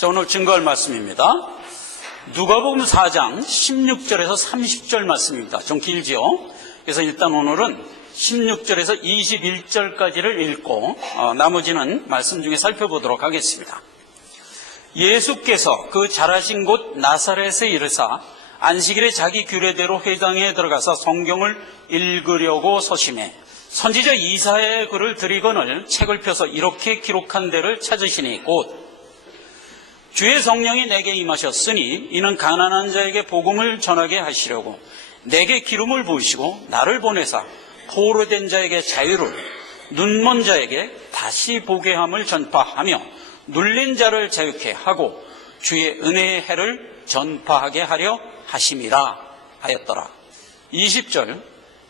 자, 오늘 증거할 말씀입니다. 누가복음 4장 16절에서 30절 말씀입니다. 좀 길지요? 그래서 일단 오늘은 16절에서 21절까지를 읽고 나머지는 말씀 중에 살펴보도록 하겠습니다. 예수께서 그 자라신 곳 나사렛에 이르사 안식일에 자기 규례대로 회당에 들어가서 성경을 읽으려고 서심해 선지자 이사야의 글을 들이거늘 책을 펴서 이렇게 기록한 데를 찾으시니 곧 주의 성령이 내게 임하셨으니 이는 가난한 자에게 복음을 전하게 하시려고 내게 기름을 부으시고 나를 보내사 포로된 자에게 자유를 눈먼 자에게 다시 보게 함을 전파하며 눌린 자를 자유케 하고 주의 은혜의 해를 전파하게 하려 하심이라 하였더라. 20절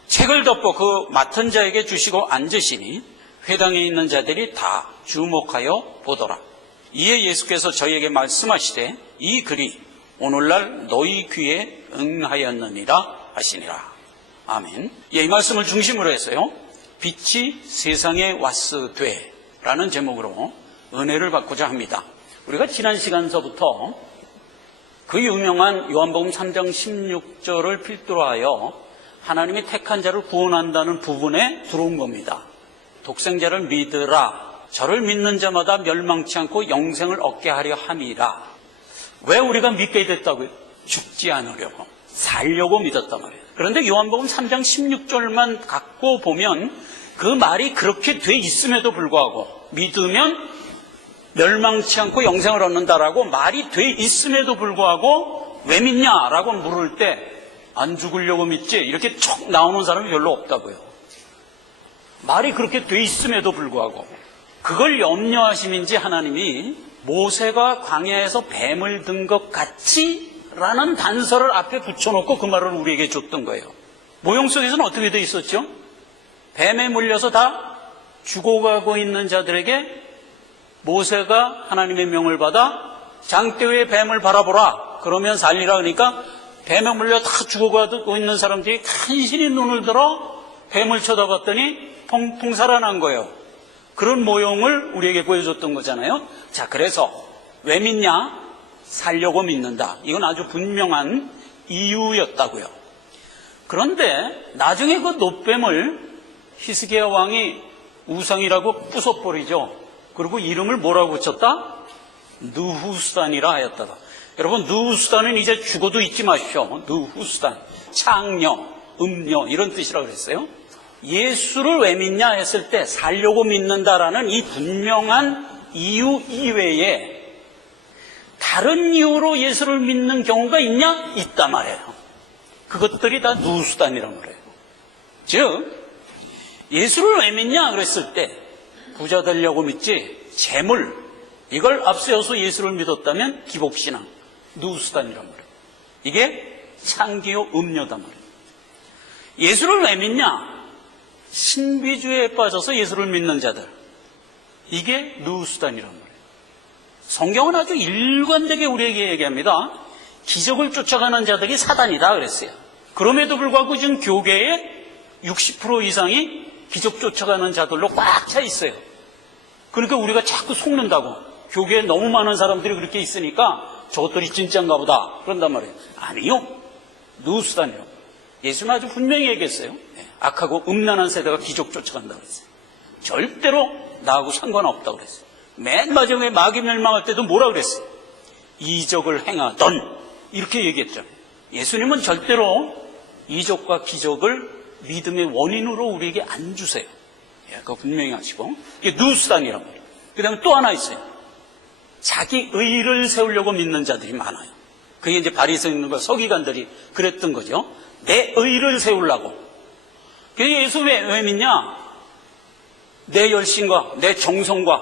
책을 덮고 그 맡은 자에게 주시고 앉으시니 회당에 있는 자들이 다 주목하여 보더라. 이에 예수께서 저희에게 말씀하시되 이 글이 오늘날 너희 귀에 응하였느니라 하시니라. 아멘. 이 말씀을 중심으로 해서요, 빛이 세상에 왔으되 라는 제목으로 은혜를 받고자 합니다. 우리가 지난 시간서부터 그 유명한 요한복음 3장 16절을 필두로 하여 하나님이 택한 자를 구원한다는 부분에 들어온 겁니다. 독생자를 믿으라. 저를 믿는 자마다 멸망치 않고 영생을 얻게 하려 함이라. 왜 우리가 믿게 됐다고요? 죽지 않으려고, 살려고 믿었단 말이에요. 그런데 요한복음 3장 16절만 갖고 보면 그 말이 그렇게 돼 있음에도 불구하고 믿으면 멸망치 않고 영생을 얻는다라고 말이 돼 있음에도 불구하고 왜 믿냐라고 물을 때 안 죽으려고 믿지 이렇게 촉 나오는 사람이 별로 없다고요. 말이 그렇게 돼 있음에도 불구하고 그걸 염려하심인지 하나님이 모세가 광야에서 뱀을 든 것 같이 라는 단서를 앞에 붙여놓고 그 말을 우리에게 줬던 거예요. 모형 속에서는 어떻게 돼 있었죠? 뱀에 물려서 다 죽어가고 있는 자들에게 모세가 하나님의 명을 받아 장대 위에 뱀을 바라보라 그러면 살리라. 그러니까 뱀에 물려 다 죽어가고 있는 사람들이 간신히 눈을 들어 뱀을 쳐다봤더니 펑펑 살아난 거예요. 그런 모형을 우리에게 보여줬던 거잖아요. 자, 그래서 왜 믿냐? 살려고 믿는다. 이건 아주 분명한 이유였다고요. 그런데 나중에 그 놋뱀을 히스기야 왕이 우상이라고 부숴버리죠. 그리고 이름을 뭐라고 붙였다? 느후스단이라 하였다. 여러분, 느후스단은 이제 죽어도 잊지 마십시오. 느후스단, 창녀, 음녀 이런 뜻이라고 그랬어요. 예수를 왜 믿냐 했을 때 살려고 믿는다라는 이 분명한 이유 이외에 다른 이유로 예수를 믿는 경우가 있냐? 있다 말이에요. 그것들이 다 느후스단이란 말이에요. 즉 예수를 왜 믿냐 그랬을 때 부자 되려고 믿지 재물 이걸 앞세워서 예수를 믿었다면 기복신앙, 느후스단이란 말이에요. 이게 창기요 음녀단 말이에요. 예수를 왜 믿냐? 신비주의에 빠져서 예수를 믿는 자들, 이게 느후스단이란 말이에요. 성경은 아주 일관되게 우리에게 얘기합니다. 기적을 쫓아가는 자들이 사단이다 그랬어요. 그럼에도 불구하고 지금 교계의 60% 이상이 기적 쫓아가는 자들로 꽉 차 있어요. 그러니까 우리가 자꾸 속는다고. 교계에 너무 많은 사람들이 그렇게 있으니까 저것들이 진짜인가 보다 그런단 말이에요. 아니요, 느후스단이라고. 예수는 아주 분명히 얘기했어요. 악하고 음란한 세대가 기적 쫓아간다고 그랬어요. 절대로 나하고 상관없다고 그랬어요. 맨 마지막에 마귀 멸망할 때도 뭐라 그랬어요? 이적을 행하던 이렇게 얘기했잖아요. 예수님은 절대로 이적과 기적을 믿음의 원인으로 우리에게 안 주세요. 그거 분명히 하시고. 이게 느후스단이란 말이에요. 그 다음에 또 하나 있어요. 자기 의를 세우려고 믿는 자들이 많아요. 그게 이제 바리새인과 서기관들이 그랬던 거죠. 내 의를 세우려고. 그래서 예수 왜 믿냐? 내 열심과 내 정성과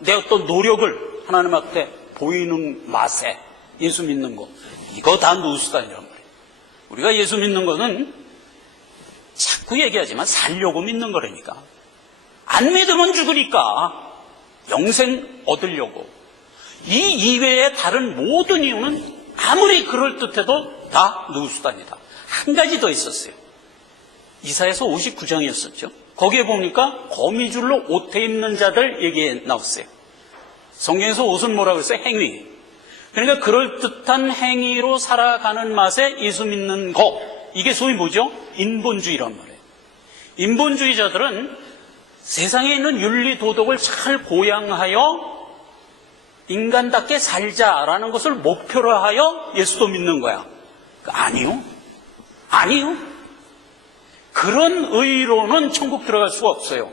내 어떤 노력을 하나님 앞에 보이는 맛에 예수 믿는 거. 이거 다 느후스단이란 말이에요. 우리가 예수 믿는 거는 자꾸 얘기하지만 살려고 믿는 거라니까. 안 믿으면 죽으니까 영생 얻으려고. 이 이외의 다른 모든 이유는 아무리 그럴듯해도 다 느후스단이다. 한 가지 더 있었어요. 이사야서 59장이었었죠. 거기에 보니까 거미줄로 옷에 입는 자들 얘기에 나왔어요. 성경에서 옷은 뭐라고 했어요? 행위. 그러니까 그럴듯한 행위로 살아가는 맛에 예수 믿는 거, 이게 소위 뭐죠? 인본주의란 말이에요. 인본주의자들은 세상에 있는 윤리 도덕을 잘 고양하여 인간답게 살자라는 것을 목표로 하여 예수도 믿는 거야. 아니요. 아니요. 그런 의로는 천국 들어갈 수가 없어요.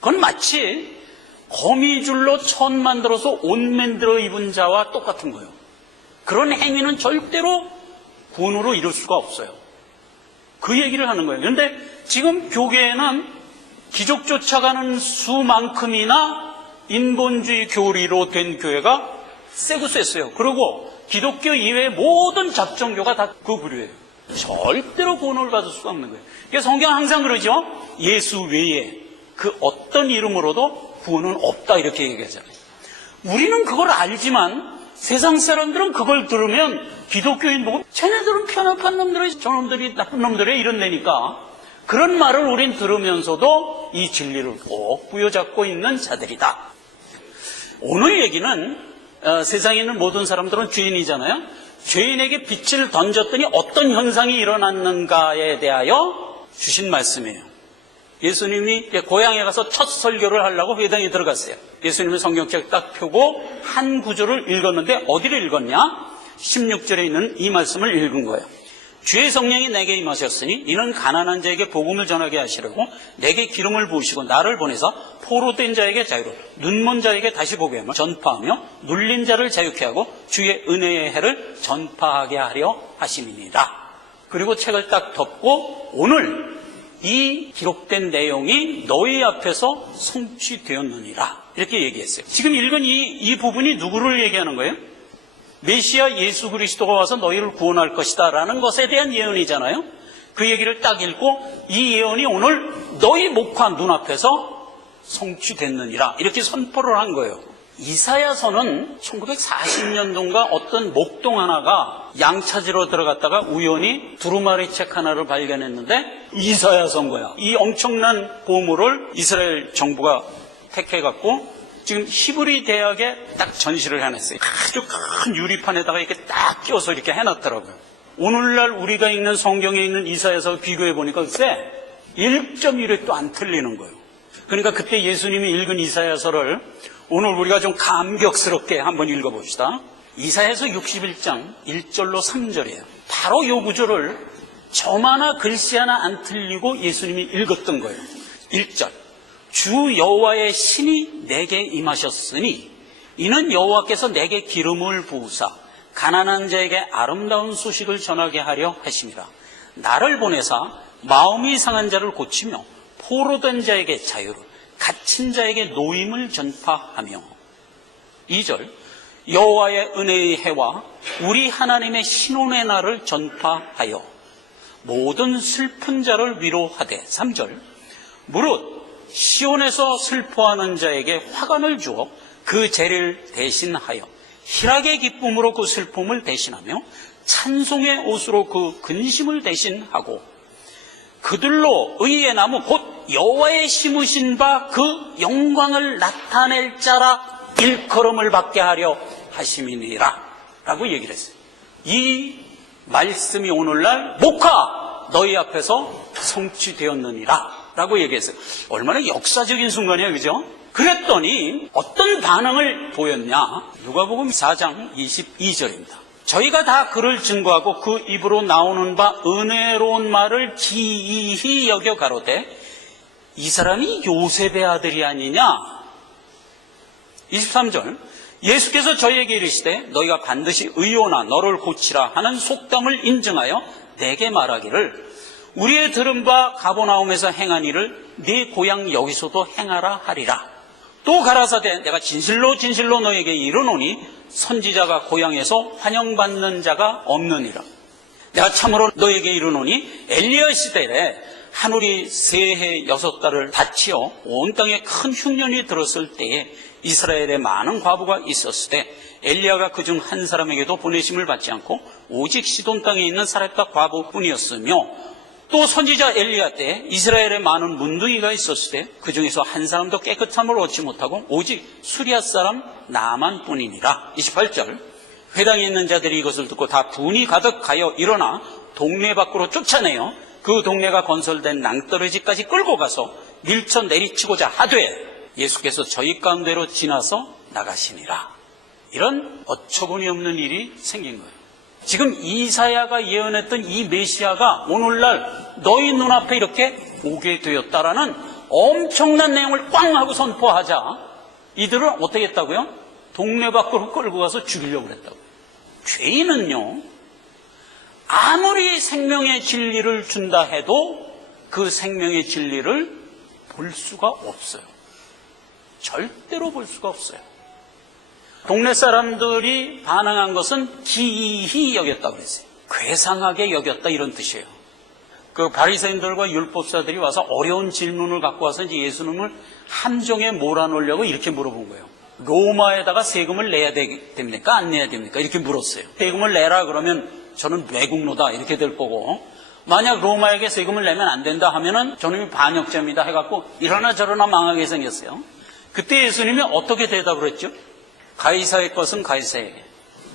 그건 마치 거미줄로 천 만들어서 옷 만들어 입은 자와 똑같은 거예요. 그런 행위는 절대로 구원으로 이룰 수가 없어요. 그 얘기를 하는 거예요. 그런데 지금 교계에는 기족 쫓아가는 수만큼이나 인본주의 교리로 된 교회가 세고 셌어요. 그리고 기독교 이외의 모든 잡종교가 다 그 부류예요. 절대로 구원을 받을 수가 없는 거예요. 그래서 성경은 항상 그러죠. 예수 외에 그 어떤 이름으로도 구원은 없다 이렇게 얘기하잖아요. 우리는 그걸 알지만 세상 사람들은 그걸 들으면 기독교인 보고 쟤네들은 편협한 놈들이 저놈들이 나쁜 놈들이 이런 데니까 그런 말을 우린 들으면서도 이 진리를 꼭 부여잡고 있는 자들이다. 오늘 얘기는 세상에 있는 모든 사람들은 죄인이잖아요. 죄인에게 빛을 던졌더니 어떤 현상이 일어났는가에 대하여 주신 말씀이에요. 예수님이 고향에 가서 첫 설교를 하려고 회당에 들어갔어요. 예수님은 성경책 딱 펴고 한 구절을 읽었는데 어디를 읽었냐? 16절에 있는 이 말씀을 읽은 거예요. 주의 성령이 내게 임하셨으니 이는 가난한 자에게 복음을 전하게 하시려고 내게 기름을 부으시고 나를 보내서 포로된 자에게 자유를, 눈먼 자에게 다시 보게 하며 전파하며 눌린 자를 자유케 하고 주의 은혜의 해를 전파하게 하려 하심이니라. 그리고 책을 딱 덮고 오늘 이 기록된 내용이 너희 앞에서 성취되었느니라 이렇게 얘기했어요. 지금 읽은 이 부분이 누구를 얘기하는 거예요? 메시아 예수 그리스도가 와서 너희를 구원할 것이다 라는 것에 대한 예언이잖아요. 그 얘기를 딱 읽고 이 예언이 오늘 너희 목화 눈앞에서 성취됐느니라 이렇게 선포를 한 거예요. 이사야서는 1940년도인가 어떤 목동 하나가 양 찾으러 들어갔다가 우연히 두루마리 책 하나를 발견했는데 이사야서인 거야. 이 엄청난 보물을 이스라엘 정부가 택해갖고 지금 히브리 대학에 딱 전시를 해놨어요. 아주 큰 유리판에다가 이렇게 딱 끼워서 이렇게 해놨더라고요. 오늘날 우리가 읽는 성경에 있는 이사야서 비교해보니까 글쎄 1.1획도 안 틀리는 거예요. 그러니까 그때 예수님이 읽은 이사야서를 오늘 우리가 좀 감격스럽게 한번 읽어봅시다. 이사야서 61장 1절로 3절이에요. 바로 이 구절을 점 하나 글씨 하나 안 틀리고 예수님이 읽었던 거예요. 1절 주 여호와의 신이 내게 임하셨으니 이는 여호와께서 내게 기름을 부으사 가난한 자에게 아름다운 소식을 전하게 하려 하심이라. 나를 보내사 마음이 상한 자를 고치며 포로된 자에게 자유를 갇힌 자에게 노임을 전파하며. 2절 여호와의 은혜의 해와 우리 하나님의 신혼의 날을 전파하여 모든 슬픈 자를 위로하되. 3절 무릇 시온에서 슬퍼하는 자에게 화관을 주어 그 죄를 대신하여 희락의 기쁨으로 그 슬픔을 대신하며 찬송의 옷으로 그 근심을 대신하고 그들로 의의 나무 곧 여호와의 심으신 바 그 영광을 나타낼 자라 일컬음을 받게 하려 하심이니라 라고 얘기를 했어요. 이 말씀이 오늘날 목화 너희 앞에서 성취되었느니라 라고 얘기했어요. 얼마나 역사적인 순간이에요, 그죠? 그랬더니 어떤 반응을 보였냐? 누가복음 4장 22절입니다. 저희가 다 그를 증거하고 그 입으로 나오는 바 은혜로운 말을 기이히 여겨 가로되 이 사람이 요셉의 아들이 아니냐? 23절 예수께서 저희에게 이르시되 너희가 반드시 의로나 너를 고치라 하는 속담을 인증하여 내게 말하기를 우리의 들은 바 가버나움에서 행한 일을 네 고향 여기서도 행하라 하리라. 또 가라사대 내가 진실로 진실로 너에게 이르노니 선지자가 고향에서 환영받는 자가 없느니라. 내가 참으로 너에게 이르노니 엘리야 시대에 하늘이 새해 6달을 닫히어 온 땅에 큰 흉년이 들었을 때에 이스라엘에 많은 과부가 있었을 때 엘리야가 그중 한 사람에게도 보내심을 받지 않고 오직 시돈 땅에 있는 사렙다 과부뿐이었으며 또 선지자 엘리야 때 이스라엘에 많은 문둥이가 있었을 때 그 중에서 한 사람도 깨끗함을 얻지 못하고 오직 수리아 사람 나만뿐이니라. 28절 회당에 있는 자들이 이것을 듣고 다 분이 가득하여 일어나 동네 밖으로 쫓아내어 그 동네가 건설된 낭떠러지까지 끌고 가서 밀쳐 내리치고자 하되 예수께서 저희 가운데로 지나서 나가시니라. 이런 어처구니 없는 일이 생긴 거예요. 지금 이사야가 예언했던 이 메시아가 오늘날 너희 눈앞에 이렇게 오게 되었다라는 엄청난 내용을 꽝 하고 선포하자 이들은 어떻게 했다고요? 동네 밖으로 끌고 가서 죽이려고 그랬다고요. 죄인은요, 아무리 생명의 진리를 준다 해도 그 생명의 진리를 볼 수가 없어요. 절대로 볼 수가 없어요. 동네 사람들이 반응한 것은 기이히 여겼다고 그랬어요. 괴상하게 여겼다 이런 뜻이에요. 그 바리새인들과 율법사들이 와서 어려운 질문을 갖고 와서 이제 예수님을 함정에 몰아넣으려고 이렇게 물어본 거예요. 로마에다가 세금을 내야 됩니까? 안 내야 됩니까? 이렇게 물었어요. 세금을 내라 그러면 저는 외국노다 이렇게 될 거고, 만약 로마에게 세금을 내면 안 된다 하면은 저놈이 반역자입니다 해갖고 이러나 저러나 망하게 생겼어요. 그때 예수님이 어떻게 대답을 했죠? 가이사의 것은 가이사에게,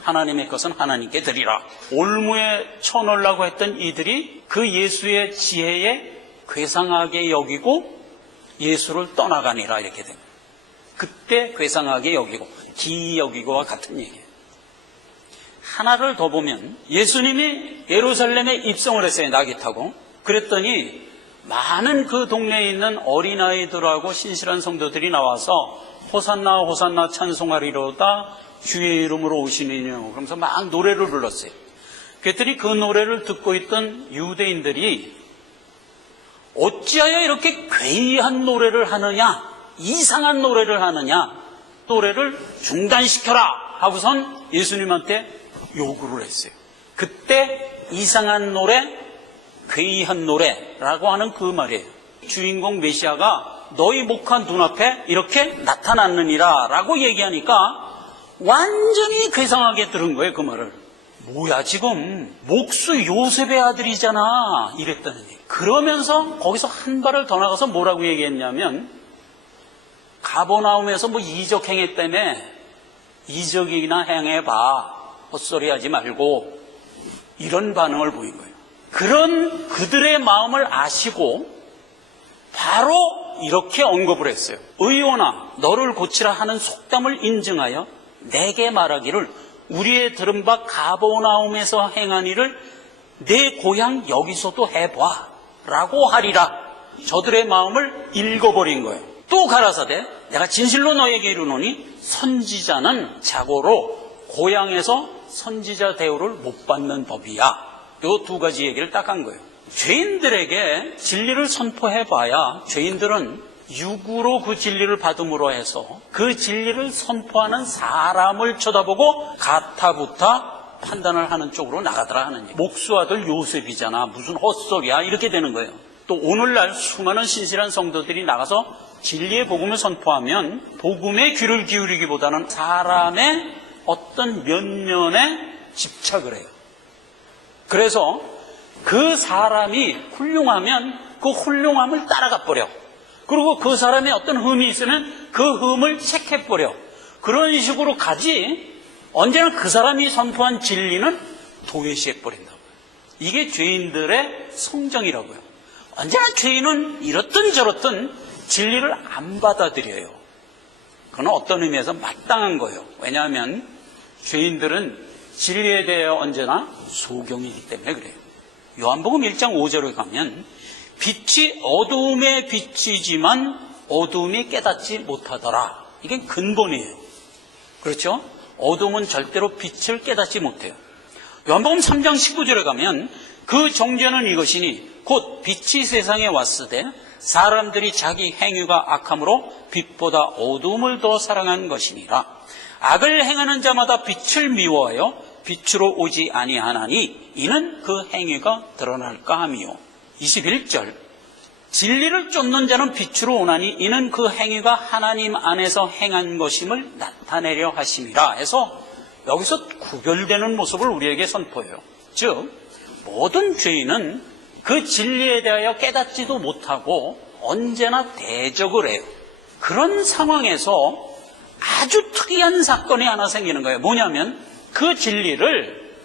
하나님의 것은 하나님께 드리라. 올무에 쳐넣으려고 했던 이들이 그 예수의 지혜에 괴상하게 여기고 예수를 떠나가니라 이렇게 됩니다. 그때 괴상하게 여기고 기이 여기고와 같은 얘기예요. 하나를 더 보면 예수님이 예루살렘에 입성을 했어요. 낙이 타고. 그랬더니 많은 그 동네에 있는 어린아이들하고 신실한 성도들이 나와서 호산나 호산나 찬송하리로다 주의 이름으로 오시느냐고 그러면서 막 노래를 불렀어요. 그랬더니 그 노래를 듣고 있던 유대인들이 어찌하여 이렇게 괴이한 노래를 하느냐, 이상한 노래를 하느냐, 노래를 중단시켜라 하고선 예수님한테 요구를 했어요. 그때 이상한 노래, 괴이한 노래라고 하는 그 말이에요. 주인공 메시아가 너희 목한 눈앞에 이렇게 나타났느니라 라고 얘기하니까 완전히 괴상하게 들은 거예요. 그 말을. 뭐야 지금 목수 요셉의 아들이잖아 이랬다는 얘기. 그러면서 거기서 한 발을 더 나가서 뭐라고 얘기했냐면, 가버나움에서 뭐 이적 행했다며, 이적이나 행해봐, 헛소리하지 말고, 이런 반응을 보인 거예요. 그런 그들의 마음을 아시고 바로 이렇게 언급을 했어요. 의원아 너를 고치라 하는 속담을 인증하여 내게 말하기를 우리의 들은 바 가버나움에서 행한 일을 내 고향 여기서도 해봐 라고 하리라. 저들의 마음을 읽어버린 거예요. 또 가라사대 내가 진실로 너에게 이르노니 선지자는 자고로 고향에서 선지자 대우를 못 받는 법이야. 요 두 가지 얘기를 딱 한 거예요. 죄인들에게 진리를 선포해봐야 죄인들은 육으로 그 진리를 받음으로 해서 그 진리를 선포하는 사람을 쳐다보고 가타부타 판단을 하는 쪽으로 나가더라 하는 얘기. 목수 아들 요셉이잖아, 무슨 헛소리야, 이렇게 되는 거예요. 또 오늘날 수많은 신실한 성도들이 나가서 진리의 복음을 선포하면 복음에 귀를 기울이기보다는 사람의 어떤 면면에 집착을 해요. 그래서 그 사람이 훌륭하면 그 훌륭함을 따라가 버려. 그리고 그 사람의 어떤 흠이 있으면 그 흠을 체크해버려. 그런 식으로 가지 언제나 그 사람이 선포한 진리는 도외시해버린다고요. 이게 죄인들의 성정이라고요. 언제나 죄인은 이렇든 저렇든 진리를 안 받아들여요. 그건 어떤 의미에서 마땅한 거예요. 왜냐하면 죄인들은 진리에 대해 언제나 소경이기 때문에 그래요. 요한복음 1장 5절에 가면 빛이 어두움에 비치지만 어두움이 깨닫지 못하더라. 이게 근본이에요. 그렇죠? 어두움은 절대로 빛을 깨닫지 못해요. 요한복음 3장 19절에 가면 그 정죄는 이것이니 곧 빛이 세상에 왔으되 사람들이 자기 행위가 악함으로 빛보다 어두움을 더 사랑한 것이니라. 악을 행하는 자마다 빛을 미워하여 빛으로 오지 아니하나니 이는 그 행위가 드러날까 함이요. 21절 진리를 쫓는 자는 빛으로 오나니 이는 그 행위가 하나님 안에서 행한 것임을 나타내려 하심이라 해서 여기서 구별되는 모습을 우리에게 선포해요. 즉 모든 죄인은 그 진리에 대하여 깨닫지도 못하고 언제나 대적을 해요. 그런 상황에서 아주 특이한 사건이 하나 생기는 거예요. 뭐냐면 그 진리를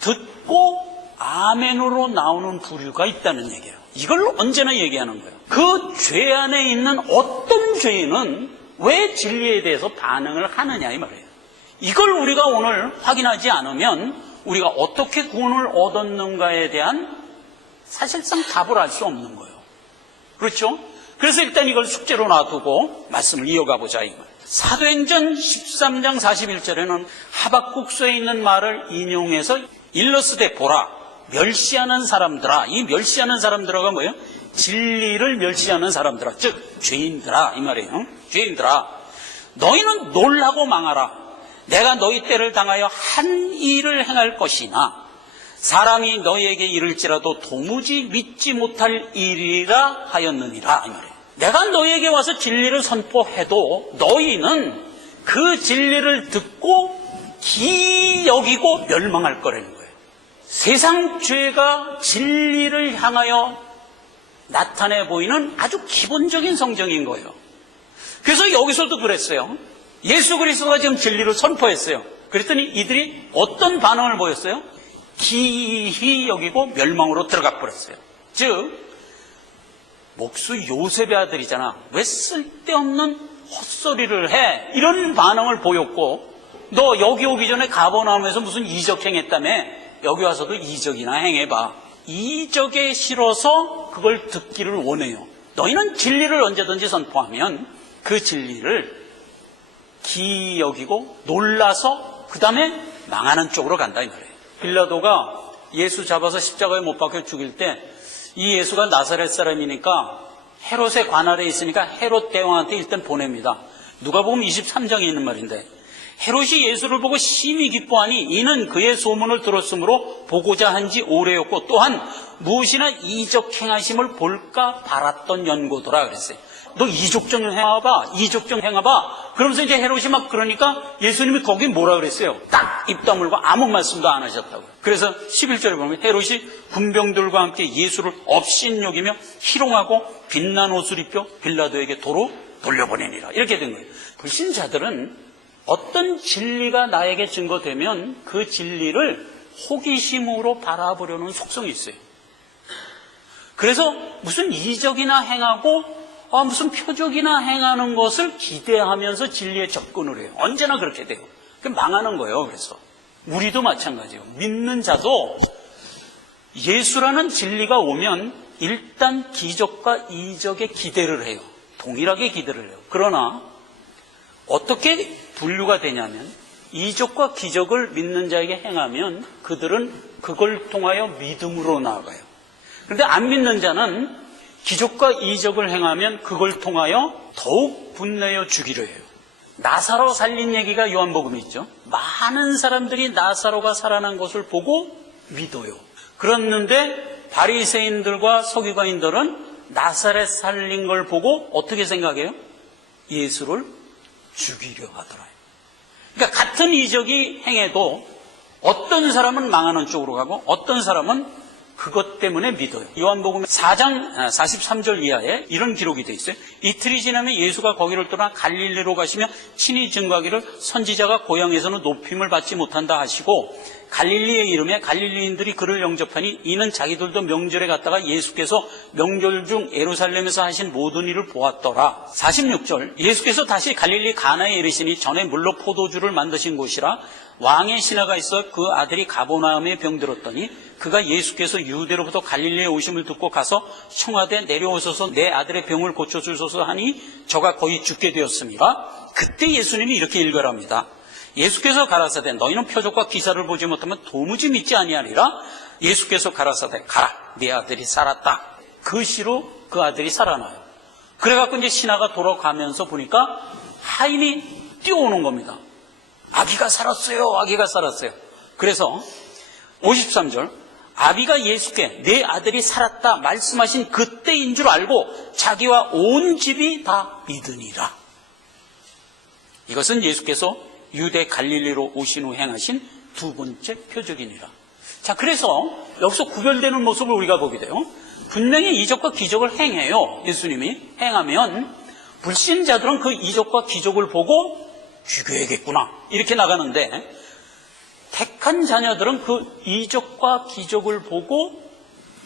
듣고 아멘으로 나오는 부류가 있다는 얘기예요. 이걸 언제나 얘기하는 거예요. 그 죄 안에 있는 어떤 죄인은 왜 진리에 대해서 반응을 하느냐 이 말이에요. 이걸 우리가 오늘 확인하지 않으면 우리가 어떻게 구원을 얻었는가에 대한 사실상 답을 알 수 없는 거예요. 그렇죠? 그래서 일단 이걸 숙제로 놔두고 말씀을 이어가 보자 이거예요. 사도행전 13장 41절에는 하박국서에 있는 말을 인용해서 일러스되 보라 멸시하는 사람들아. 이 멸시하는 사람들아가 뭐예요? 진리를 멸시하는 사람들아, 즉 죄인들아 이 말이에요. 죄인들아 너희는 놀라고 망하라. 내가 너희 때를 당하여 한 일을 행할 것이나 사람이 너희에게 이를지라도 도무지 믿지 못할 일이라 하였느니라 이 말이에요. 내가 너희에게 와서 진리를 선포해도 너희는 그 진리를 듣고 기이 여기고 멸망할 거라는 거예요. 세상 죄가 진리를 향하여 나타내 보이는 아주 기본적인 성정인 거예요. 그래서 여기서도 그랬어요. 예수 그리스도가 지금 진리를 선포했어요. 그랬더니 이들이 어떤 반응을 보였어요? 기이 여기고 멸망으로 들어가 버렸어요. 즉 목수 요셉의 아들이잖아. 왜 쓸데없는 헛소리를 해? 이런 반응을 보였고, 너 여기 오기 전에 가버나움에서 무슨 이적 행했다며? 여기 와서도 이적이나 행해봐. 이적에 싫어서 그걸 듣기를 원해요. 너희는 진리를 언제든지 선포하면 그 진리를 기이 여기고 놀라서 그 다음에 망하는 쪽으로 간다 이 말이에요. 빌라도가 예수 잡아서 십자가에 못 박혀 죽일 때 이 예수가 나사렛 사람이니까 헤롯의 관할에 있으니까 헤롯 대왕한테 일단 보냅니다. 누가복음 23장에 있는 말인데 헤롯이 예수를 보고 심히 기뻐하니 이는 그의 소문을 들었으므로 보고자 한지 오래였고 또한 무엇이나 이적 행하심을 볼까 바랐던 연고더라 그랬어요. 너 이적 좀 행해봐, 이적 좀 행해봐. 그러면서 이제 헤롯이 막 그러니까 예수님이 거기 뭐라 그랬어요? 딱 입 다물고 아무 말씀도 안 하셨다고요. 그래서 11절에 보면 헤롯이 군병들과 함께 예수를 업신여기며 희롱하고 빛난 옷을 입혀 빌라도에게 도로 돌려보내니라. 이렇게 된 거예요. 불신자들은 어떤 진리가 나에게 증거되면 그 진리를 호기심으로 바라보려는 속성이 있어요. 그래서 무슨 이적이나 행하고 무슨 표적이나 행하는 것을 기대하면서 진리에 접근을 해요. 언제나 그렇게 돼요. 망하는 거예요. 그래서 우리도 마찬가지예요. 믿는 자도 예수라는 진리가 오면 일단 기적과 이적에 기대를 해요. 동일하게 기대를 해요. 그러나 어떻게 분류가 되냐면 이적과 기적을 믿는 자에게 행하면 그들은 그걸 통하여 믿음으로 나아가요. 그런데 안 믿는 자는 기적과 이적을 행하면 그걸 통하여 더욱 분내어 주기로 해요. 나사로 살린 얘기가 요한복음에 있죠. 많은 사람들이 나사로가 살아난 것을 보고 믿어요. 그랬는데 바리새인들과 서기관인들은 나사렛 살린 걸 보고 어떻게 생각해요? 예수를 죽이려 하더라. 그러니까 같은 이적이 행해도 어떤 사람은 망하는 쪽으로 가고 어떤 사람은 그것 때문에 믿어요. 요한복음 4장 43절 이하에 이런 기록이 되어 있어요. 이틀이 지나면 예수가 거기를 떠나 갈릴리로 가시며 친히 증거하기를 선지자가 고향에서는 높임을 받지 못한다 하시고 갈릴리의 이름에 갈릴리인들이 그를 영접하니 이는 자기들도 명절에 갔다가 예수께서 명절 중 예루살렘에서 하신 모든 일을 보았더라. 46절 예수께서 다시 갈릴리 가나에 이르시니 전에 물로 포도주를 만드신 곳이라 왕의 신하가 있어 그 아들이 가버나움에 병들었더니 그가 예수께서 유대로부터 갈릴리에 오심을 듣고 가서 청하되 내려오소서 내 아들의 병을 고쳐주소서 하니 저가 거의 죽게 되었습니다. 그때 예수님이 이렇게 일갈합니다. 예수께서 가라사대 너희는 표적과 기사를 보지 못하면 도무지 믿지 아니하리라. 예수께서 가라사대 가라 네 아들이 살았다. 그 시로 그 아들이 살아나요. 그래갖고 이제 신하가 돌아가면서 보니까 하인이 뛰어오는 겁니다. 아기가 살았어요. 아기가 살았어요. 그래서 53절 아비가 예수께 내 아들이 살았다 말씀하신 그때인 줄 알고 자기와 온 집이 다 믿으니라. 이것은 예수께서 유대 갈릴리로 오신 후 행하신 두 번째 표적이니라. 자, 그래서 여기서 구별되는 모습을 우리가 보게 돼요. 분명히 이적과 기적을 행해요. 예수님이 행하면 불신자들은 그 이적과 기적을 보고 죽여야겠구나 이렇게 나가는데 택한 자녀들은 그 이적과 기적을 보고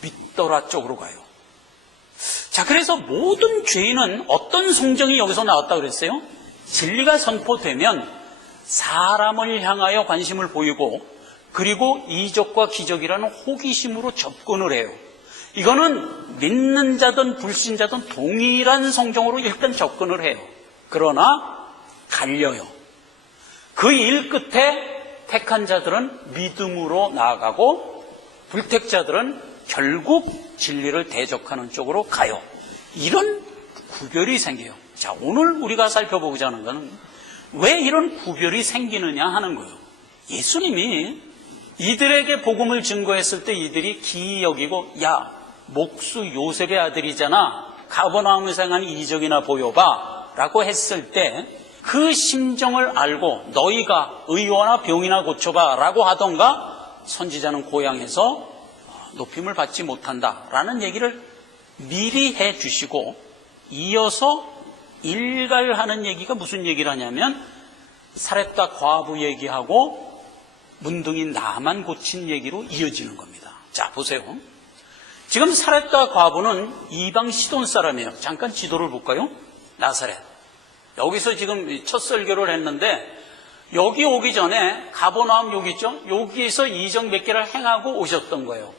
믿더라 쪽으로 가요. 자, 그래서 모든 죄인은 어떤 성정이 여기서 나왔다 그랬어요? 진리가 선포되면 사람을 향하여 관심을 보이고 그리고 이적과 기적이라는 호기심으로 접근을 해요. 이거는 믿는 자든 불신자든 동일한 성정으로 일단 접근을 해요. 그러나 갈려요. 그 일 끝에 택한 자들은 믿음으로 나아가고 불택자들은 결국 진리를 대적하는 쪽으로 가요. 이런 구별이 생겨요. 자, 오늘 우리가 살펴보고자 하는 것은 왜 이런 구별이 생기느냐 하는 거예요. 예수님이 이들에게 복음을 증거했을 때 이들이 기이 여기고, 야, 목수 요셉의 아들이잖아, 가버나움에서 행한 이적이나 보여봐 라고 했을 때 그 심정을 알고 너희가 의원이나 병이나 고쳐봐 라고 하던가, 선지자는 고향에서 높임을 받지 못한다 라는 얘기를 미리 해 주시고, 이어서 일갈하는 얘기가 무슨 얘기를 하냐면 사렙다 과부 얘기하고 문둥이 나만 고친 얘기로 이어지는 겁니다. 자, 보세요. 지금 사렙다 과부는 이방 시돈 사람이에요. 잠깐 지도를 볼까요? 나사렛. 여기서 지금 첫 설교를 했는데, 여기 오기 전에 가버나움 여기 있죠? 여기에서 이적 몇 개를 행하고 오셨던 거예요.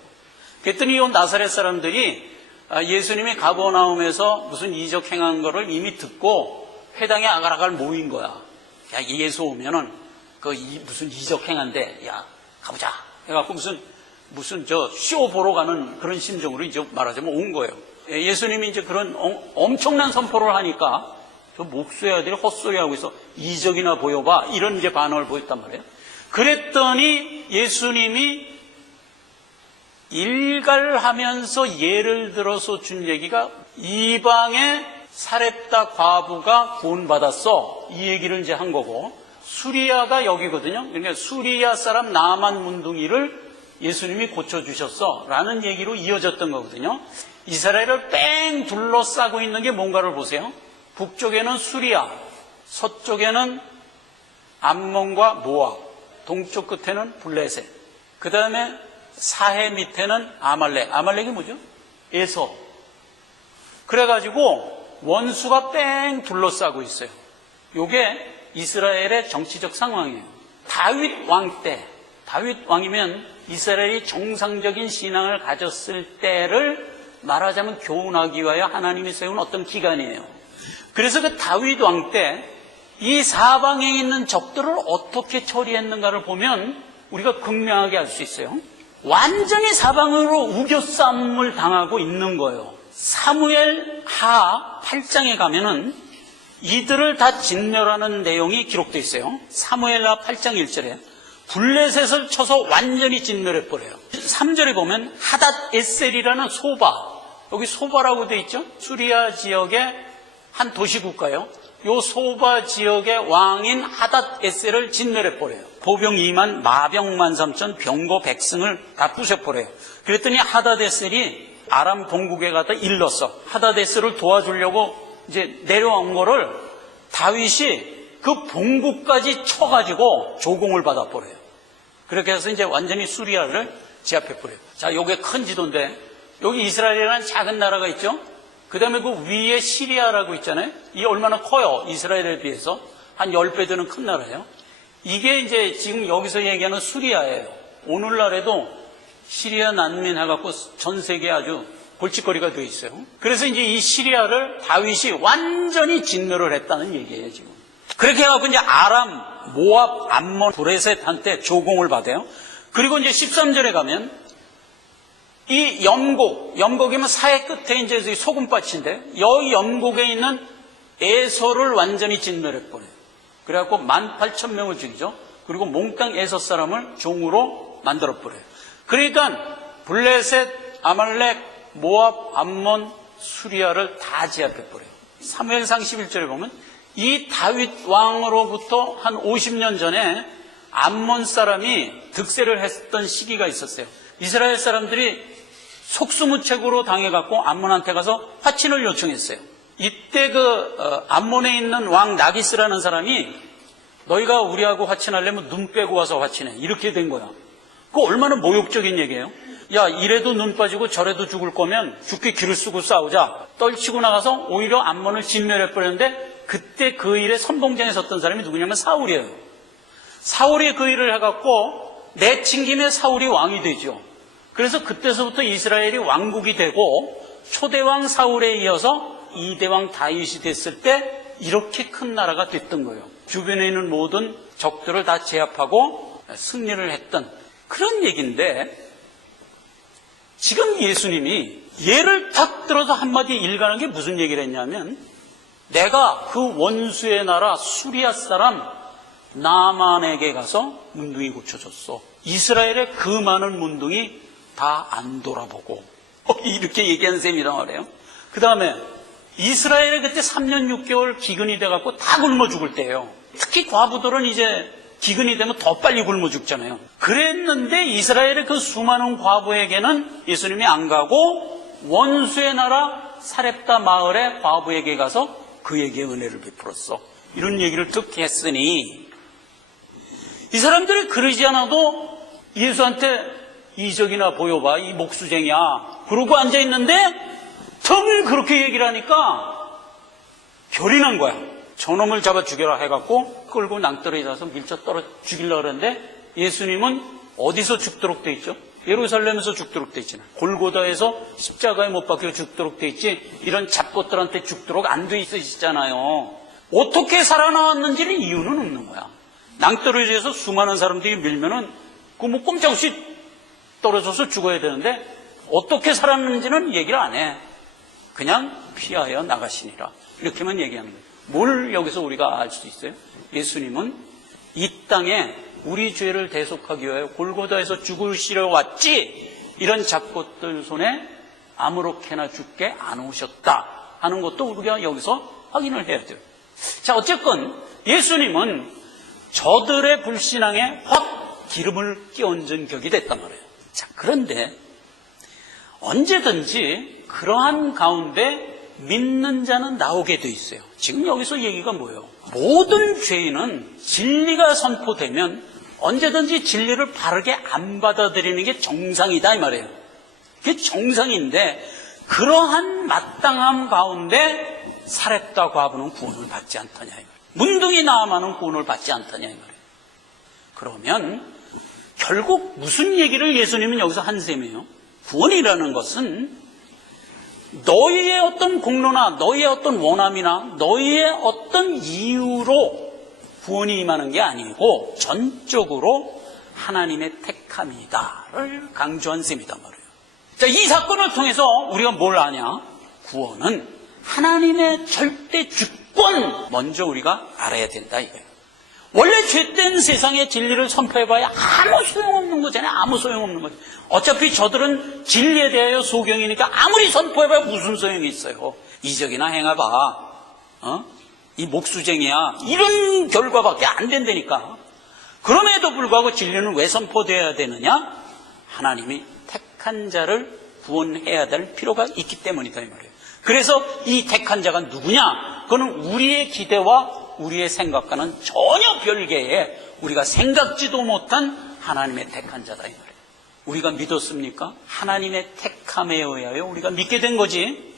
그랬더니 이 나사렛 사람들이 예수님이 가버나움에서 무슨 이적 행한 거를 이미 듣고 회당에 아갈아갈 모인 거야. 야, 예수 오면은 무슨 이적 행한데, 야, 가보자 해갖고 무슨 쇼 보러 가는 그런 심정으로 이제 말하자면 온 거예요. 예수님이 이제 그런 엄청난 선포를 하니까 저 목수의 아들이 헛소리하고 있어, 이적이나 보여봐, 이런 이제 반응을 보였단 말이에요. 그랬더니 예수님이 일갈하면서 예를 들어서 준 얘기가, 이방의 사렙다 과부가 구원받았어, 이 얘기를 이제 한 거고, 수리아가 여기거든요. 그러니까 수리아 사람 나만 문둥이를 예수님이 고쳐주셨어 라는 얘기로 이어졌던 거거든요. 이스라엘을 뺑 둘러싸고 있는 게 뭔가를 보세요. 북쪽에는 수리아, 서쪽에는 암몬과 모압, 동쪽 끝에는 블레셋, 그 다음에 사해 밑에는 아말렉. 아말렉이 뭐죠? 에서. 그래가지고 원수가 뺑 둘러싸고 있어요. 요게 이스라엘의 정치적 상황이에요. 다윗 왕 때, 다윗 왕이면 이스라엘이 정상적인 신앙을 가졌을 때를 말하자면 교훈하기 위하여 하나님이 세운 어떤 기간이에요. 그래서 그 다윗 왕 때 이 사방에 있는 적들을 어떻게 처리했는가를 보면 우리가 극명하게 알 수 있어요. 완전히 사방으로 우겨싸움을 당하고 있는 거예요. 사무엘 하 8장에 가면은 이들을 다 진멸하는 내용이 기록되어 있어요. 사무엘 하 8장 1절에 블레셋을 쳐서 완전히 진멸해버려요. 3절에 보면 하닷 에셀이라는 소바, 여기 소바라고 되어 있죠. 수리아 지역의 한 도시국가요. 요 소바 지역의 왕인 하닷 에셀을 진멸해버려요. 보병 2만, 마병 13,000, 병거 100승을 다 부셔버려요. 그랬더니 하닷 에셀이 아람 본국에 가다 일렀어. 하닷 에셀을 도와주려고 이제 내려온 거를 다윗이 그 본국까지 쳐가지고 조공을 받아버려요. 그렇게 해서 이제 완전히 수리아를 제압해버려요. 자, 요게 큰 지도인데, 여기 이스라엘이라는 작은 나라가 있죠? 그 다음에 그 위에 시리아라고 있잖아요. 이게 얼마나 커요, 이스라엘에 비해서. 한 10배 되는 큰 나라예요. 이게 이제 지금 여기서 얘기하는 수리아예요. 오늘날에도 시리아 난민 해갖고 전 세계에 아주 골칫거리가 되어 있어요. 그래서 이제 이 시리아를 다윗이 완전히 진멸을 했다는 얘기예요, 지금. 그렇게 해갖고 이제 아람, 모압, 암몬, 브레셋한테 조공을 받아요. 그리고 이제 13절에 가면 이 염곡이면 사해 끝에 이제 소금밭인데, 여기 염곡에 있는 에서를 완전히 진멸해버려요. 그래갖고 18,000명을 죽이죠. 그리고 몽땅 에서 사람을 종으로 만들어버려요. 그러니까 블레셋, 아말렉, 모압, 암몬, 수리아를 다 제압해버려요. 사무엘상 11절에 보면 이 다윗 왕으로부터 한 50년 전에 암몬 사람이 득세를 했던 시기가 있었어요. 이스라엘 사람들이 속수무책으로 당해갖고 암몬한테 가서 화친을 요청했어요. 이때 암몬에 있는 왕 나기스라는 사람이 너희가 우리하고 화친하려면 눈 빼고 와서 화친해. 이렇게 된 거야. 그거 얼마나 모욕적인 얘기예요. 야, 이래도 눈 빠지고 저래도 죽을 거면 죽게 기를 쓰고 싸우자. 떨치고 나가서 오히려 암몬을 진멸해버렸는데 그때 그 일에 선봉장에 섰던 사람이 누구냐면 사울이에요. 사울이 그 일을 해갖고 내친 김에 사울이 왕이 되죠. 그래서 그때서부터 이스라엘이 왕국이 되고 초대왕 사울에 이어서 2대왕 다윗이 됐을 때 이렇게 큰 나라가 됐던 거예요. 주변에 있는 모든 적들을 다 제압하고 승리를 했던 그런 얘기인데, 지금 예수님이 예를 탁 들어서 한마디 일관한 게 무슨 얘기를 했냐면, 내가 그 원수의 나라 수리아 사람 나만에게 가서 문둥이 고쳐줬어. 이스라엘의 그 많은 문둥이 다 안 돌아보고 이렇게 얘기한 셈이란 말이에요. 그 다음에 이스라엘에 그때 3년 6개월 기근이 돼갖고 다 굶어 죽을 때예요. 특히 과부들은 이제 기근이 되면 더 빨리 굶어 죽잖아요. 그랬는데 이스라엘의 그 수많은 과부에게는 예수님이 안 가고 원수의 나라 사렙다 마을의 과부에게 가서 그에게 은혜를 베풀었어. 이런 얘기를 듣게 했으니 이 사람들이 그러지 않아도 예수한테 이적이나 보여봐, 이 목수쟁이야, 그러고 앉아있는데 턱을 그렇게 얘기를 하니까 결이 난 거야. 저놈을 잡아 죽여라 해갖고 끌고 낭떠러지라서 밀쳐 떨어 죽이려고 그러는데 예수님은 어디서 죽도록 돼 있죠? 예루살렘에서 죽도록 돼 있잖아요. 골고다에서 십자가에 못 박혀 죽도록 돼 있지, 이런 잡것들한테 죽도록 안 돼 있으시잖아요. 어떻게 살아나왔는지는 이유는 없는 거야. 낭떠러지에서 수많은 사람들이 밀면은 그 뭐 꼼짝없이 떨어져서 죽어야 되는데 어떻게 살았는지는 얘기를 안 해. 그냥 피하여 나가시니라, 이렇게만 얘기하는 거예요. 뭘 여기서 우리가 알 수 있어요? 예수님은 이 땅에 우리 죄를 대속하기 위하여 골고다에서 죽으시러 왔지, 이런 잡것들 손에 아무렇게나 죽게 안 오셨다 하는 것도 우리가 여기서 확인을 해야 돼요. 자, 어쨌건 예수님은 저들의 불신앙에 확 기름을 끼얹은 격이 됐단 말이에요. 자, 그런데 언제든지 그러한 가운데 믿는 자는 나오게 돼 있어요. 지금 여기서 얘기가 뭐예요? 모든 죄인은 진리가 선포되면 언제든지 진리를 바르게 안 받아들이는 게 정상이다 이 말이에요. 그게 정상인데, 그러한 마땅함 가운데 사렙다 과부는 구원을 받지 않더냐 이 말이에요. 문둥이 나아만은 구원을 받지 않더냐 이 말이에요. 그러면 결국 무슨 얘기를 예수님은 여기서 한 셈이에요? 구원이라는 것은 너희의 어떤 공로나 너희의 어떤 원함이나 너희의 어떤 이유로 구원이 임하는 게 아니고 전적으로 하나님의 택함이다를 강조한 셈이단 말이에요. 자, 이 사건을 통해서 우리가 뭘 아냐? 구원은 하나님의 절대 주권 먼저 우리가 알아야 된다 이거예요. 원래 죄된 세상의 진리를 선포해봐야 아무 소용없는 거잖아요. 아무 소용없는 거죠. 어차피 저들은 진리에 대하여 소경이니까 아무리 선포해봐야 무슨 소용이 있어요. 이적이나 행해봐, 이 목수쟁이야, 이런 결과밖에 안 된다니까. 그럼에도 불구하고 진리는 왜 선포되어야 되느냐? 하나님이 택한 자를 구원해야 될 필요가 있기 때문이다 이 말이에요. 그래서 이 택한 자가 누구냐? 그거는 우리의 기대와 우리의 생각과는 전혀 별개의, 우리가 생각지도 못한 하나님의 택한 자다 이 말이에요. 우리가 믿었습니까? 하나님의 택함에 의하여 우리가 믿게 된 거지,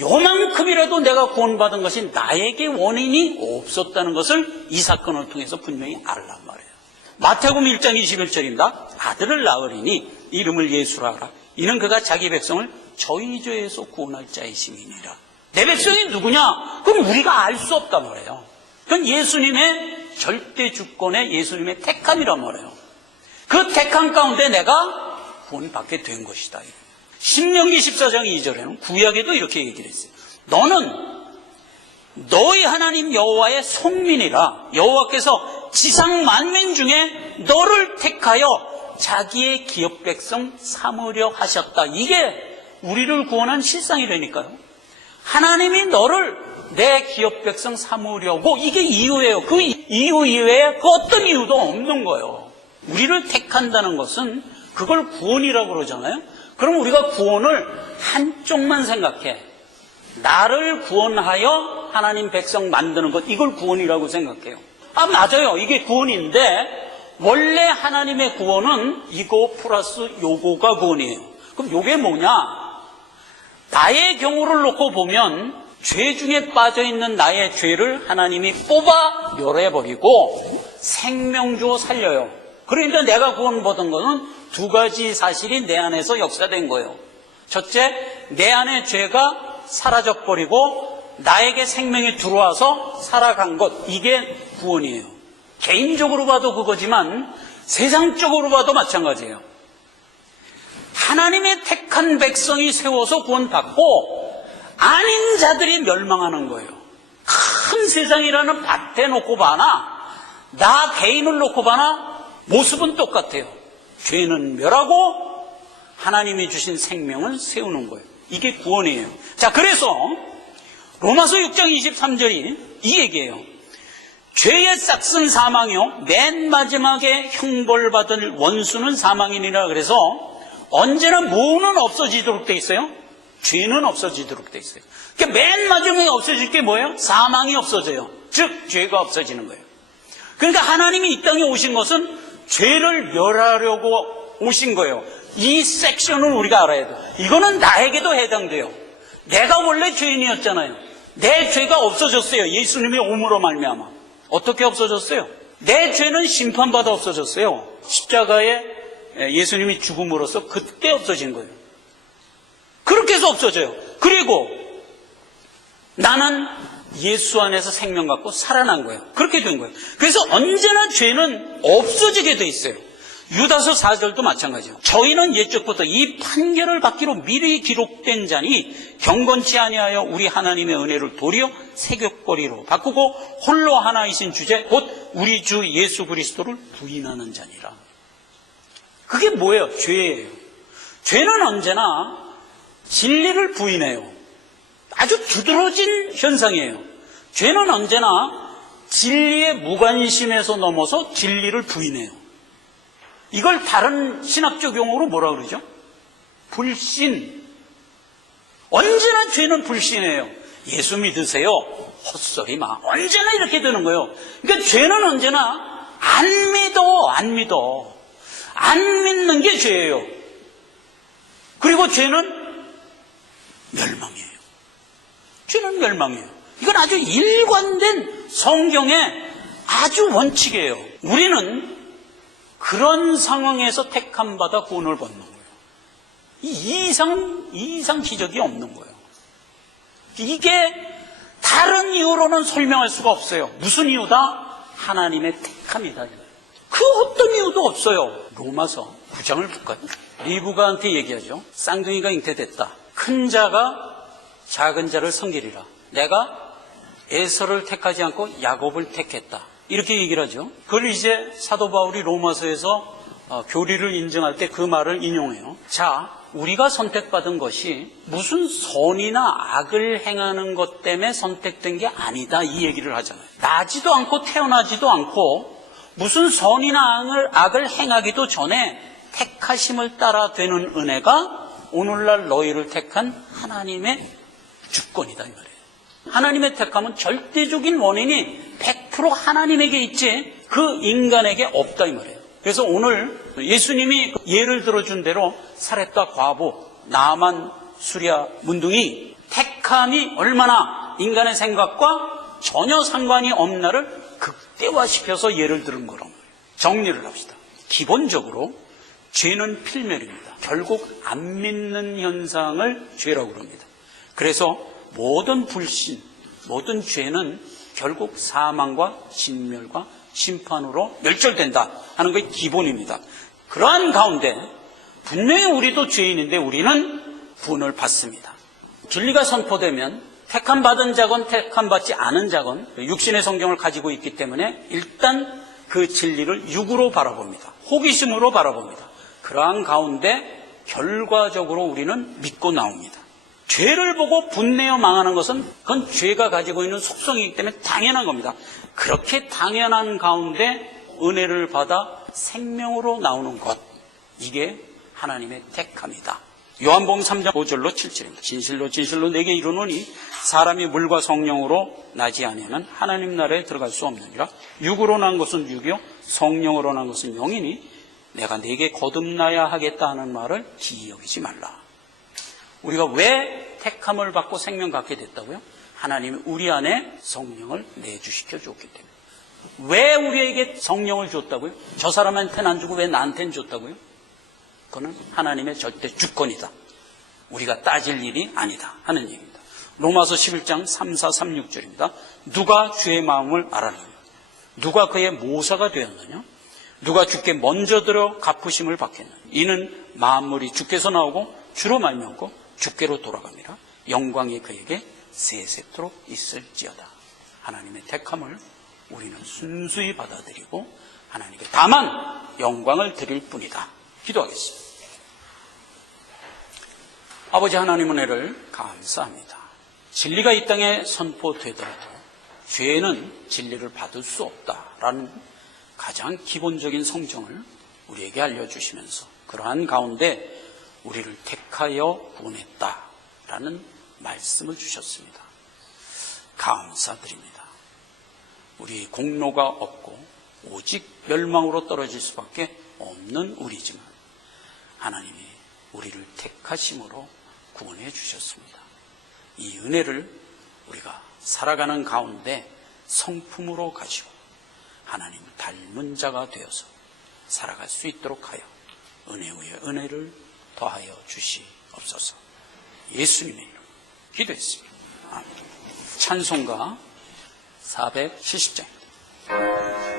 요만큼이라도 내가 구원받은 것이 나에게 원인이 없었다는 것을 이 사건을 통해서 분명히 알란 말이에요. 마태복음 1장 21절입니다. 아들을 낳으리니 이름을 예수라 하라. 이는 그가 자기 백성을 저희 죄에서 구원할 자이심이니라. 내 백성이 누구냐? 그럼 우리가 알 수 없단 말이에요. 그건 예수님의 절대 주권의 예수님의 택함이란 말이에요. 그 택함 가운데 내가 구원받게 된 것이다. 신명기 14장 2절에는 구약에도 이렇게 얘기를 했어요. 너는 너희 하나님 여호와의 속민이라. 여호와께서 지상 만민 중에 너를 택하여 자기의 기업 백성 삼으려 하셨다. 이게 우리를 구원한 실상이라니까요. 하나님이 너를 내 기업 백성 삼으려고, 이게 이유예요. 그 이유 이외에 그 어떤 이유도 없는 거예요. 우리를 택한다는 것은 그걸 구원이라고 그러잖아요. 그럼 우리가 구원을 한쪽만 생각해. 나를 구원하여 하나님 백성 만드는 것, 이걸 구원이라고 생각해요. 맞아요. 이게 구원인데 원래 하나님의 구원은 이거 플러스 요거가 구원이에요. 그럼 요게 뭐냐? 나의 경우를 놓고 보면 죄 중에 빠져있는 나의 죄를 하나님이 뽑아 열어버리고 생명 주어 살려요. 그러니까 내가 구원받은 것은 두 가지 사실이 내 안에서 역사된 거예요. 첫째, 내 안의 죄가 사라져버리고 나에게 생명이 들어와서 살아간 것, 이게 구원이에요. 개인적으로 봐도 그거지만 세상적으로 봐도 마찬가지예요. 하나님의 택한 백성이 세워서 구원받고 아닌 자들이 멸망하는 거예요. 큰 세상이라는 밭에 놓고 봐나 나 개인을 놓고 봐나 모습은 똑같아요. 죄는 멸하고 하나님이 주신 생명을 세우는 거예요. 이게 구원이에요. 자, 그래서 로마서 6장 23절이 이 얘기예요. 죄의 싹은 사망이요 맨 마지막에 형벌받을 원수는 사망이니라. 그래서 언제나 뭐는 없어지도록 돼 있어요? 죄는 없어지도록 돼 있어요. 그러니까 맨 마지막에 없어질 게 뭐예요? 사망이 없어져요. 즉 죄가 없어지는 거예요. 그러니까 하나님이 이 땅에 오신 것은 죄를 멸하려고 오신 거예요. 이 섹션을 우리가 알아야 돼요. 이거는 나에게도 해당돼요. 내가 원래 죄인이었잖아요. 내 죄가 없어졌어요. 예수님의 오므로 말미암아. 어떻게 없어졌어요? 내 죄는 심판받아 없어졌어요. 십자가에 예수님이 죽음으로써 그때 없어진 거예요. 그렇게 해서 없어져요. 그리고 나는 예수 안에서 생명 갖고 살아난 거예요. 그렇게 된 거예요. 그래서 언제나 죄는 없어지게 돼 있어요. 유다서 4절도 마찬가지예요. 저희는 옛적부터 이 판결을 받기로 미리 기록된 자니 경건치 아니하여 우리 하나님의 은혜를 도리어 세격거리로 바꾸고 홀로 하나이신 주제 곧 우리 주 예수 그리스도를 부인하는 자니라. 그게 뭐예요? 죄예요. 죄는 언제나 진리를 부인해요. 아주 두드러진 현상이에요. 죄는 언제나 진리의 무관심에서 넘어서 진리를 부인해요. 이걸 다른 신학적 용어로 뭐라 그러죠? 불신. 언제나 죄는 불신해요. 예수 믿으세요. 헛소리 마. 언제나 이렇게 되는 거예요. 그러니까 죄는 언제나 안 믿어. 안 믿는 게 죄예요. 그리고 죄는 멸망이에요. 죄는 멸망이에요. 이건 아주 일관된 성경의 아주 원칙이에요. 우리는 그런 상황에서 택함받아 구원을 받는 거예요. 이 이상 기적이 없는 거예요. 이게 다른 이유로는 설명할 수가 없어요. 무슨 이유다? 하나님의 택함이다. 그 어떤 이유도 없어요. 로마서 9장을 볼까요? 리브가한테 얘기하죠. 쌍둥이가 잉태됐다. 큰 자가 작은 자를 섬기리라. 내가 에서를 택하지 않고 야곱을 택했다. 이렇게 얘기를 하죠. 그걸 이제 사도 바울이 로마서에서 교리를 인정할 때 그 말을 인용해요. 자, 우리가 선택받은 것이 무슨 선이나 악을 행하는 것 때문에 선택된 게 아니다. 이 얘기를 하잖아요. 나지도 않고 태어나지도 않고 무슨 선이나 악을 행하기도 전에 택하심을 따라 되는 은혜가 오늘날 너희를 택한 하나님의 주권이다 이 말이에요. 하나님의 택함은 절대적인 원인이 100% 하나님에게 있지 그 인간에게 없다 이 말이에요. 그래서 오늘 예수님이 예를 들어준 대로 사렙과 과부, 나만, 수랴, 문둥이 택함이 얼마나 인간의 생각과 전혀 상관이 없나를 극대화시켜서 예를 들은 거란 말이에요. 정리를 합시다. 기본적으로 죄는 필멸입니다. 결국 안 믿는 현상을 죄라고 그럽니다. 그래서 모든 불신, 모든 죄는 결국 사망과 진멸과 심판으로 멸절된다 하는 것이 기본입니다. 그러한 가운데 분명히 우리도 죄인인데 우리는 구원을 받습니다. 진리가 선포되면 택함받은 자건 택함받지 않은 자건 육신의 성경을 가지고 있기 때문에 일단 그 진리를 육으로 바라봅니다. 호기심으로 바라봅니다. 그러한 가운데 결과적으로 우리는 믿고 나옵니다. 죄를 보고 분내어 망하는 것은 그건 죄가 가지고 있는 속성이기 때문에 당연한 겁니다. 그렇게 당연한 가운데 은혜를 받아 생명으로 나오는 것, 이게 하나님의 택함이다. 요한복음 3장 5절로 7절입니다. 진실로 진실로 내게 이르노니 사람이 물과 성령으로 나지 아니하면 하나님 나라에 들어갈 수 없느니라. 육으로 난 것은 육이요 성령으로 난 것은 영이니 내가 네게 거듭나야 하겠다 하는 말을 기이 여기지 말라. 우리가 왜 택함을 받고 생명 갖게 됐다고요? 하나님이 우리 안에 성령을 내주시켜 줬기 때문에. 왜 우리에게 성령을 줬다고요? 저 사람한테는 안 주고 왜 나한테는 줬다고요? 그거는 하나님의 절대 주권이다. 우리가 따질 일이 아니다 하는 얘기입니다. 로마서 11장 3, 4, 3, 6절입니다. 누가 주의 마음을 알았느냐? 누가 그의 모사가 되었느냐? 누가 주께 먼저 들어 갚으심을 받겠느냐? 이는 만물이 주께서 나오고 주로 말미암고 주께로 돌아갑니다. 영광이 그에게 세세토록 있을지어다. 하나님의 택함을 우리는 순수히 받아들이고 하나님께 다만 영광을 드릴 뿐이다. 기도하겠습니다. 아버지 하나님 은혜를 감사합니다. 진리가 이 땅에 선포되더라도 죄는 진리를 받을 수 없다라는 가장 기본적인 성정을 우리에게 알려주시면서 그러한 가운데 우리를 택하여 구원했다라는 말씀을 주셨습니다. 감사드립니다. 우리 공로가 없고 오직 멸망으로 떨어질 수밖에 없는 우리지만 하나님이 우리를 택하심으로 구원해 주셨습니다. 이 은혜를 우리가 살아가는 가운데 성품으로 가지고 하나님을 닮은 자가 되어서 살아갈 수 있도록 하여 은혜 위에 은혜를 더하여 주시옵소서. 예수님의 이름으로 기도했습니다. 아멘. 찬송가 470장입니다.